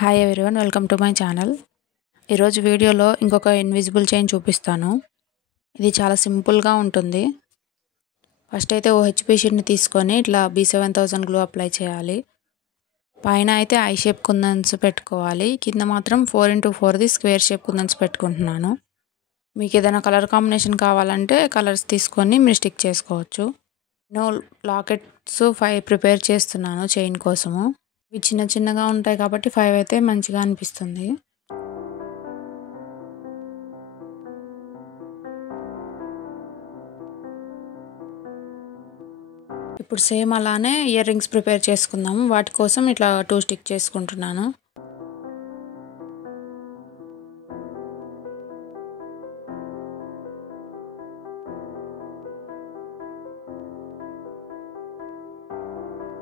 Hi everyone, welcome to my channel. ఈరోజు వీడియోలో ఇంకొక ఇన్విజిబుల్ చైన్ చూపిస్తాను. ఇది చాలా సింపుల్గా ఉంటుంది. ఫస్ట్ అయితే OHP షీట్ని తీసుకొని ఇట్లా B7000 గ్లూ అప్లై చేయాలి. పైన అయితే ఐ షేప్ కుందన్స్ పెట్టుకోవాలి. కింద మాత్రం 4x4ది స్క్వేర్ షేప్ కుందన్స్ పెట్టుకుంటున్నాను. మీకు ఏదైనా కలర్ కాంబినేషన్ కావాలంటే కలర్స్ తీసుకొని మీరు స్టిక్ చేసుకోవచ్చు. నేను లాకెట్స్ 5 ప్రిపేర్ చేస్తున్నాను చైన్ కోసము. ఇవి చిన్న చిన్నగా ఉంటాయి కాబట్టి 5 అయితే మంచిగా అనిపిస్తుంది. ఇప్పుడు సేమ్ అలానే ఇయర్ రింగ్స్ ప్రిపేర్ చేసుకుందాము. వాటి కోసం ఇట్లా 2 స్టిక్ చేసుకుంటున్నాను.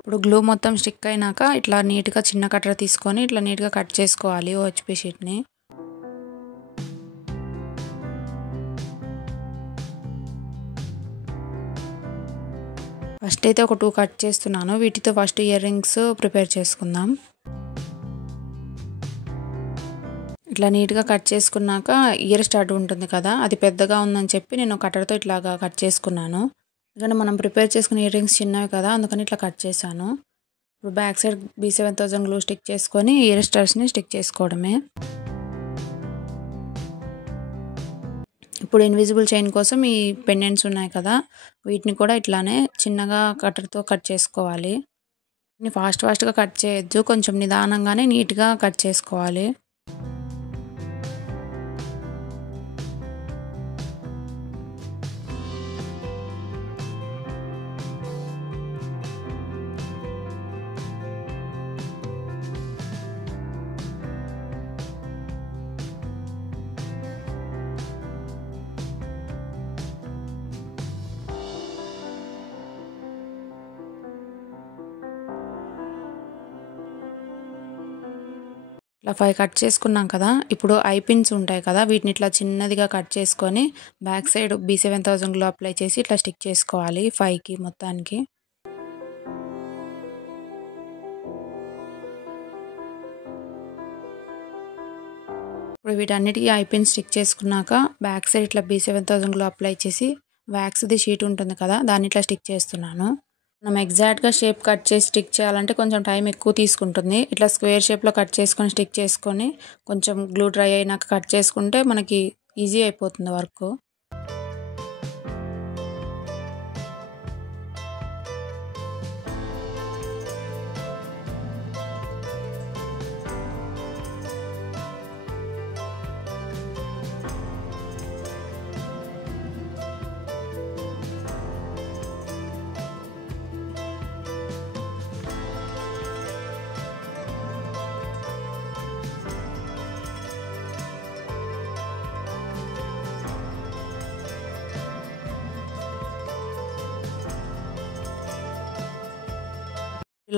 ఇప్పుడు గ్లూ మొత్తం స్టిక్ అయినాక ఇట్లా నీట్గా చిన్న కట్టర్ తీసుకొని ఇట్లా నీట్గా కట్ చేసుకోవాలి OHP షీట్ని. ఫస్ట్ అయితే ఒక 2 కట్ చేస్తున్నాను. వీటితో ఫస్ట్ ఇయర్ రింగ్స్ ప్రిపేర్ చేసుకుందాం. ఇట్లా నీట్గా కట్ చేసుకున్నాక ఇయర్ స్టార్ట్ ఉంటుంది కదా, అది పెద్దగా ఉందని చెప్పి నేను కట్టర్తో ఇట్లాగా కట్ చేసుకున్నాను. ఎందుకంటే మనం ప్రిపేర్ చేసుకున్న ఇయర్ రింగ్స్ చిన్నవి కదా, అందుకని ఇట్లా కట్ చేశాను. ఇప్పుడు back side B7000 glue stick చేసుకొని ఇయర్ స్టార్స్ని స్టిక్ చేసుకోవడమే. ఇప్పుడు ఇన్విజిబుల్ చైన్ కోసం ఈ పెండెంట్స్ ఉన్నాయి కదా, వీటిని కూడా ఇట్లానే చిన్నగా కట్టర్తో కట్ చేసుకోవాలి. ఫాస్ట్గా కట్ చేయొద్దు, కొంచెం నిదానంగానే నీట్గా కట్ చేసుకోవాలి. ఇట్లా 5 కట్ చేసుకున్నాం కదా, ఇప్పుడు ఐ పిన్స్ ఉంటాయి కదా, వీటిని ఇట్లా చిన్నదిగా కట్ చేసుకొని back side B7000 glue apply చేసి ఇట్లా స్టిక్ చేసుకోవాలి 5కి మొత్తానికి. ఇప్పుడు వీటన్నిటికీ ఐ పిన్స్ స్టిక్ చేసుకున్నాక బ్యాక్ సైడ్ ఇట్లా B7000 గ్లూ అప్లై చేసి వ్యాక్స్ది షీట్ ఉంటుంది కదా, దాన్ని ఇట్లా స్టిక్ చేస్తున్నాను. మనం ఎగ్జాక్ట్గా షేప్ కట్ చేసి స్టిక్ చేయాలంటే కొంచెం టైం ఎక్కువ తీసుకుంటుంది. ఇట్లా స్క్వేర్ షేప్లో కట్ చేసుకొని స్టిక్ చేసుకొని కొంచెం గ్లూ డ్రై అయినాక కట్ చేసుకుంటే మనకి ఈజీ అయిపోతుంది వర్క్.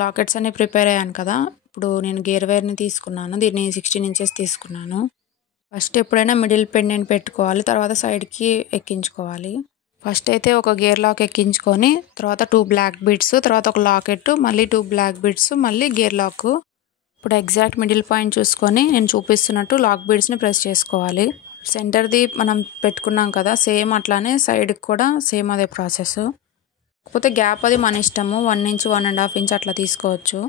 లాకెట్స్ అన్ని ప్రిపేర్ అయ్యాను కదా, ఇప్పుడు నేను గేర్ వైర్ని తీసుకున్నాను. దీన్ని 16 ఇంచెస్ తీసుకున్నాను. ఫస్ట్ ఎప్పుడైనా మిడిల్ పెండెంట్ పెట్టుకోవాలి, తర్వాత సైడ్కి ఎక్కించుకోవాలి. ఫస్ట్ అయితే ఒక గేర్ లాక్ ఎక్కించుకొని తర్వాత 2 బ్లాక్ బీడ్స్, తర్వాత ఒక లాకెట్, మళ్ళీ 2 బ్లాక్ బీడ్స్, మళ్ళీ గేర్ లాక్. ఇప్పుడు ఎగ్జాక్ట్ మిడిల్ పాయింట్ చూసుకొని నేను చూపిస్తున్నట్టు లాక్ బీడ్స్ని ప్రెస్ చేసుకోవాలి. సెంటర్ది మనం పెట్టుకున్నాం కదా, సేమ్ అట్లానే సైడ్కి కూడా సేమ్ అదే ప్రాసెస్. కాకపోతే గ్యాప్ అది మన ఇష్టము, 1 ఇంచ్ 1.5 ఇంచ్ అట్లా తీసుకోవచ్చు.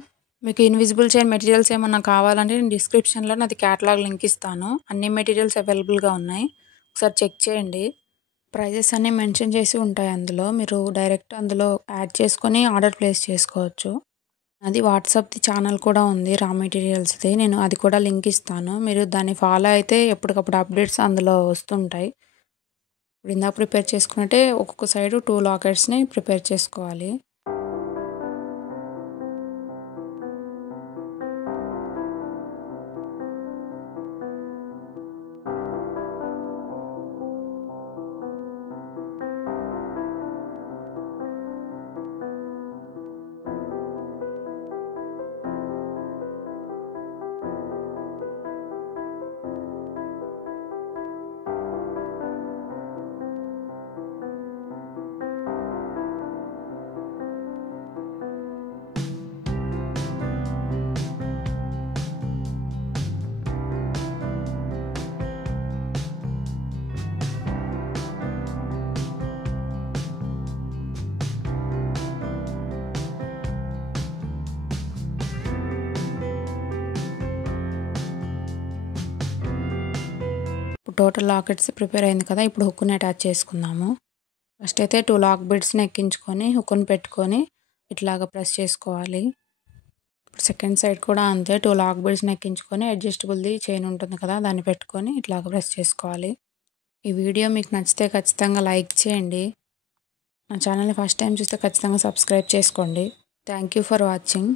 మీకు ఇన్విజిబుల్ చైన్ మెటీరియల్స్ ఏమన్నా కావాలంటే నేను డిస్క్రిప్షన్లో నాది క్యాటలాగ్ లింక్ ఇస్తాను. అన్ని మెటీరియల్స్ అవైలబుల్గా ఉన్నాయి, ఒకసారి చెక్ చేయండి. ప్రైజెస్ అన్నీ మెన్షన్ చేసి ఉంటాయి అందులో, మీరు డైరెక్ట్ అందులో యాడ్ చేసుకొని ఆర్డర్ ప్లేస్ చేసుకోవచ్చు. అది వాట్సాప్ది ఛానల్ కూడా ఉంది రా మెటీరియల్స్ది, నేను అది కూడా లింక్ ఇస్తాను. మీరు దాన్ని ఫాలో అయితే ఎప్పటికప్పుడు అప్డేట్స్ అందులో వస్తుంటాయి. ఇప్పుడు ఇందాక ప్రిపేర్ చేసుకున్నట్టే ఒక్కొక్క సైడ్ 2 లాకెట్స్ని ప్రిపేర్ చేసుకోవాలి. టోటల్ లాకెట్స్ ప్రిపేర్ అయింది కదా, ఇప్పుడు హుక్ని అటాచ్ చేసుకుందాము. ఫస్ట్ అయితే 2 లాక్ బిడ్స్ని ఎక్కించుకొని హుక్ని పెట్టుకొని ఇట్లాగా ప్రెస్ చేసుకోవాలి. ఇప్పుడు సెకండ్ సైడ్ కూడా అంతే, 2 లాక్ బిడ్స్ని ఎక్కించుకొని అడ్జస్టబుల్ది చైన్ ఉంటుంది కదా, దాన్ని పెట్టుకొని ఇట్లాగా ప్రెస్ చేసుకోవాలి. ఈ వీడియో మీకు నచ్చితే ఖచ్చితంగా లైక్ చేయండి. నా ఛానల్ని ఫస్ట్ టైం చూస్తే ఖచ్చితంగా సబ్స్క్రైబ్ చేసుకోండి. Thank you for watching.